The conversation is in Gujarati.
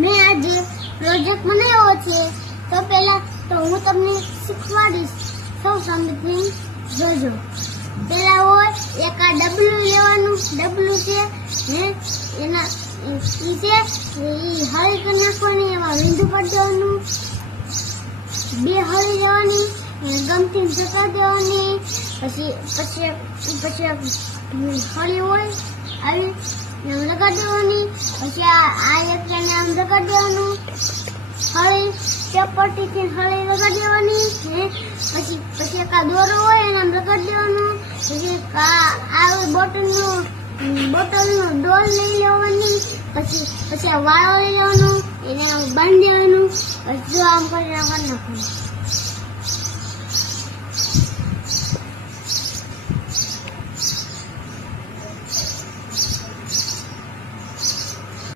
મેં આજે પ્રોજેક્ટ બનાવ્યો છે તો પહેલા તો હું તમને શીખવાડીશ. સૌ પ્રથમ જોજો. પહેલા હોય એક આ ડબલું લેવાનું. ડબલું છે હે એના ઈ છે ઈ હળી કરી નાખવાની. એમાં વીંધું કરી દેવાનું. 2 હળી લેવાની. ગમથી જતા દેવાની. પછી હળી હોય આવી લગાડી દેવાની. પછી આ એક આમ લગાડી દેવાનું. હળી ચપટીથી હળી લગાડી દેવાની. પછી એક આ દોરો હોય એને આમ લગાડી દેવાનું. પછી આ બોટલનો ડોલ લઈ લેવાની. પછી આ વાળો લઈ લેવાનો એને બાંધી દેવાનું. પછી આમ કરીને નાખવાનું.